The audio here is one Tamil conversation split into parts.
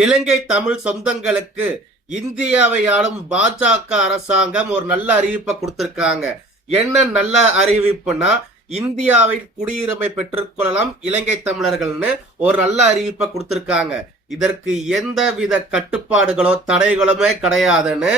இலங்கை தமிழ் சொந்தங்களுக்கு இந்தியாவை ஆளும் பாஜக அரசாங்கம் ஒரு நல்ல அறிவிப்பை கொடுத்திருக்காங்க. என்ன நல்ல அறிவிப்புனா, இந்தியாவில் குடியுரிமை பெற்றுக்கொள்ளலாம் இலங்கை தமிழர்கள்னு ஒரு நல்ல அறிவிப்பை கொடுத்திருக்காங்க. இதற்கு எந்தவித கட்டுப்பாடுகளோ தடைகளுமே கிடையாதுன்னு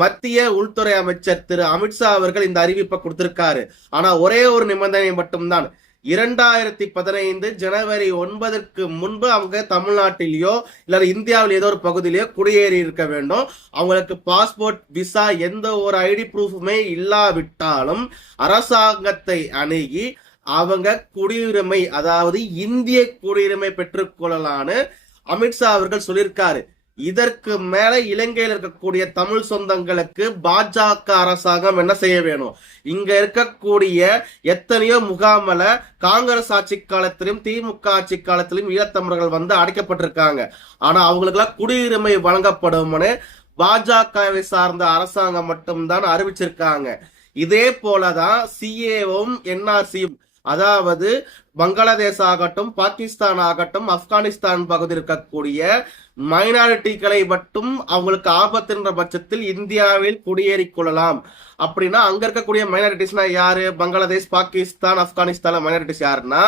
மத்திய உள்துறை அமைச்சர் திரு அமித்ஷா அவர்கள் இந்த அறிவிப்பை கொடுத்திருக்காரு. ஆனா ஒரே ஒரு நிபந்தனை மட்டும்தான். 2015 ஜனவரி 9க்கு முன்பு அவங்க தமிழ்நாட்டிலேயோ இல்ல இந்தியாவில் ஏதோ ஒரு பகுதியிலேயோ குடியேறி இருக்க வேண்டும். அவங்களுக்கு பாஸ்போர்ட், விசா, எந்த ஒரு ஐடி ப்ரூஃபுமே இல்லாவிட்டாலும் அரசாங்கத்தை அணுகி அவங்க குடியுரிமை, அதாவது இந்திய குடியுரிமை பெற்றுக்கொள்ளலான்னு அமித்ஷா அவர்கள் சொல்லியிருக்காரு. இதற்கு மேல இலங்கையில் இருக்கக்கூடிய தமிழ் சொந்தங்களுக்கு பாஜக அரசாங்கம் என்ன செய்ய வேணும்? இங்க இருக்கக்கூடிய எத்தனையோ முகாமல காங்கிரஸ் ஆட்சி காலத்திலும் திமுக ஆட்சி காலத்திலும் ஈழத்தமிழர்கள் வந்து அடைக்கப்பட்டிருக்காங்க. ஆனா அவங்களுக்கு எல்லாம் குடியுரிமை வழங்கப்படும்னு பாஜகவை சார்ந்த அரசாங்கம் மட்டும்தான் அறிவிச்சிருக்காங்க. இதே போலதான் சிஏவும் என்ஆர்சியும், அதாவது பங்களாதேஷ் ஆகட்டும், பாகிஸ்தான் ஆகட்டும், ஆப்கானிஸ்தான் பகுதியில் இருக்கக்கூடிய மைனாரிட்டிகளை மட்டும் அவங்களுக்கு ஆபத்துன்ற பட்சத்தில் இந்தியாவில் குடியேறி கொள்ளலாம். அப்படின்னா அங்க இருக்கக்கூடிய மைனாரிட்டிஸ்னா யாரு? பங்களாதேஷ், பாகிஸ்தான், ஆப்கானிஸ்தான் மைனாரிட்டிஸ் யாருன்னா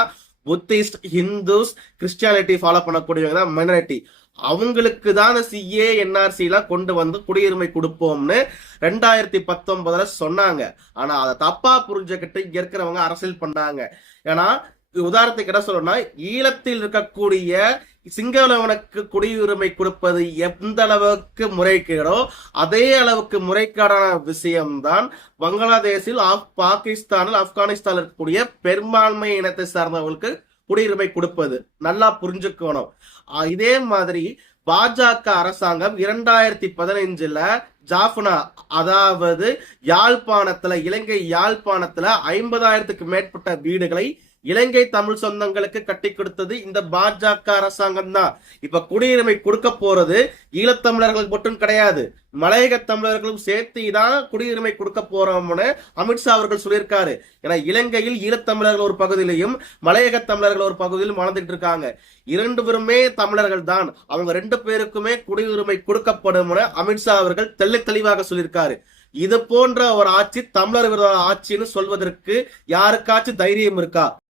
புத்திஸ்ட், ஹிந்துஸ், கிறிஸ்டியானிட்டி ஃபாலோ பண்ணக்கூடியவங்க தான் மைனாரிட்டி. அவங்களுக்கு தான் சிஏ என்ஆர்சி எல்லாம் கொண்டு வந்து குடியுரிமை கொடுப்போம்னு 2019 சொன்னாங்க. ஆனா அதை தப்பா புரிஞ்சுக்கிட்டு இங்க இருக்கிறவங்க அரசியல் பண்ணாங்க. ஏன்னா உதாரணத்துக்கு என்ன சொல்லணும்னா, ஈழத்தில் இருக்கக்கூடிய சிங்களவனுக்கு குடியுரிமை கொடுப்பது எந்த அளவுக்கு முறைகேடோ அதே அளவுக்கு முறைகேடான விஷயம்தான் பங்களாதேஷில், பாகிஸ்தானில், ஆப்கானிஸ்தானில் இருக்கக்கூடிய பெரும்பான்மை இனத்தை சார்ந்தவர்களுக்கு குடியுரிமை கொடுப்பது. நல்லா புரிஞ்சுக்கணும். இதே மாதிரி பாஜக அரசாங்கம் 2015 ஜாஃப்னா, அதாவது யாழ்ப்பாணத்துல, இலங்கை யாழ்ப்பாணத்துல 50,000க்கு மேற்பட்ட வீடுகளை இலங்கை தமிழ் சொந்தங்களுக்கு கட்டி கொடுத்தது இந்த பாஜக அரசாங்கம் தான். இப்ப குடியுரிமை கொடுக்க போறது ஈழத்தமிழர்களுக்கு மட்டும் கிடையாது, மலையக தமிழர்களும் சேர்த்து தான் குடியுரிமை கொடுக்க போறோம்னு அமித்ஷா அவர்கள் சொல்லியிருக்காரு. ஏன்னா இலங்கையில் ஈழத்தமிழர்கள் ஒரு பகுதியிலையும் மலையக தமிழர்கள் ஒரு பகுதியிலும் வாழ்ந்துட்டு இருக்காங்க. இரண்டு பேருமே தமிழர்கள் தான். அவங்க ரெண்டு பேருக்குமே குடியுரிமை கொடுக்கப்படும் அமித்ஷா அவர்கள் தெளிவாக சொல்லியிருக்காரு. இது போன்ற ஒரு ஆட்சி தமிழர் விரோத ஆட்சின்னு சொல்வதற்கு யாருக்காச்சும் தைரியம் இருக்கா?